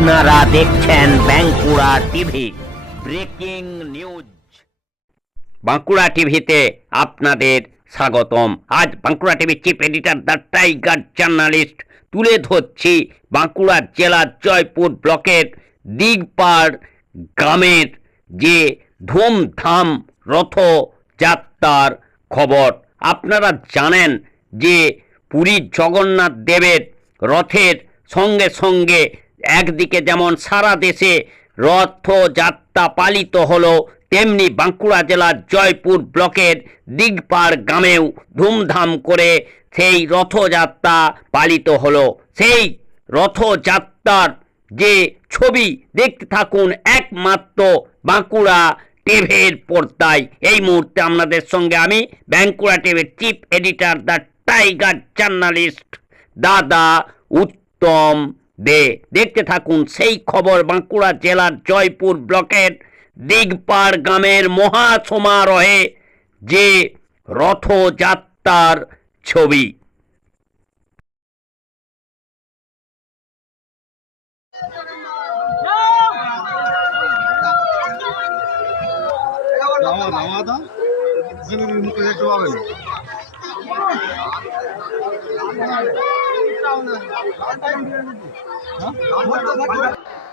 আপনারা দেখছেন Bankura TV breaking news. Bankura টিভিতে আপনাদের স্বাগতম। আজ Bankura TV chief editor the tiger journalist তুলে ধরছি বাঁকুড়া জেলার জয়পুর ব্লকের দিগপাড় গ্রামের যে ধুমধাম রথযাত্রার খবর। আপনারা জানেন যে পুরীর জগন্নাথ দেবের রথের সঙ্গে সঙ্গে একদিকে যেমন সারা দেশে রথযাত্রা পালিত হলো, তেমনি বাঁকুড়া জেলার জয়পুর ব্লকের দিগপাড় গ্রামেও ধুমধাম করে সেই রথযাত্রা পালিত হলো। সেই রথযাত্রার যে ছবি দেখতে থাকুন একমাত্র বাঁকুড়া টিভির পর্দায়। এই মুহূর্তে আপনাদের সঙ্গে আমি বাঁকুড়া টিভির chief editor the tiger journalist দাদা উত্তম দে। দেখতে থাকুন সেই খবর। বাঁকুড়া জেলার জয়পুর ব্লকের দিগপাড় গ্রামের মহাসমারোহে যে রথযাত্রার ছবি।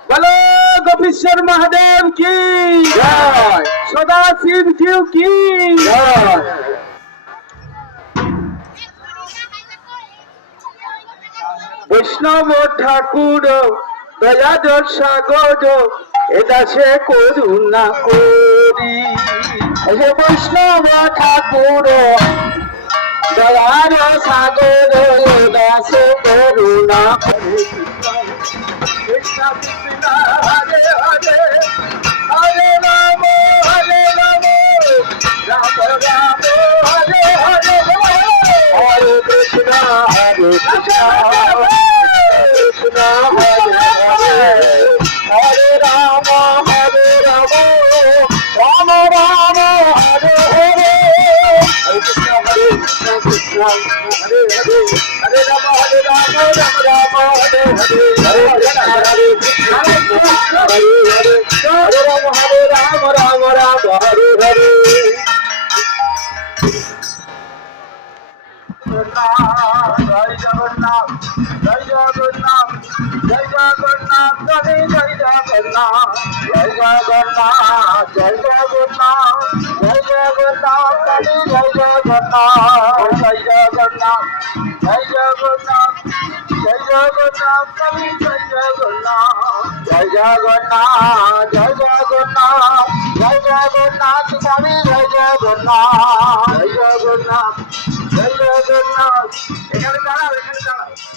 बोलो गोपीश्वर महादेव की जय, सदा शिव शिव की जय। বৈষ্ণব ঠাকুর দয়াদর সাগর এদাসে করুণা করি, হে বৈষ্ণব ঠাকুর দয়ার সাগর এদাসে করুণা করি। কৃষ্ণ কৃষ্ণ হরে হরে, হরে রাম রাম রাম হরে হরে, হরে কৃষ্ণ কৃষ্ণ হরে হরে, হরে রাম রাম রাম হরে হরে, হরে কৃষ্ণ কৃষ্ণ হরে হরে, হরে রাম রাম রাম হরে হরে, হরে কৃষ্ণ হরে হরে, হরে রাম রাম রাম হরে হরে। জয় জগন্নাথ জয় জগন্নাথ জয় জগন্নাথ জয় জগন্নাথ জয় জগন্নাথ জয় জগন্নাথ জয় জগন্নাথ জয় জগন্নাথ জয় জগন্নাথ জয় জগন্নাথ জয় জগন্নাথ জয় জগন্নাথ জয় জগন্নাথ জয় জগন্নাথ জয় জগন্নাথ স্বামী জয় জগন্নাথ জয় জগন্নাথ জয় জগন্নাথ। এখানে দাঁড়াও, এখানে দাঁড়াও।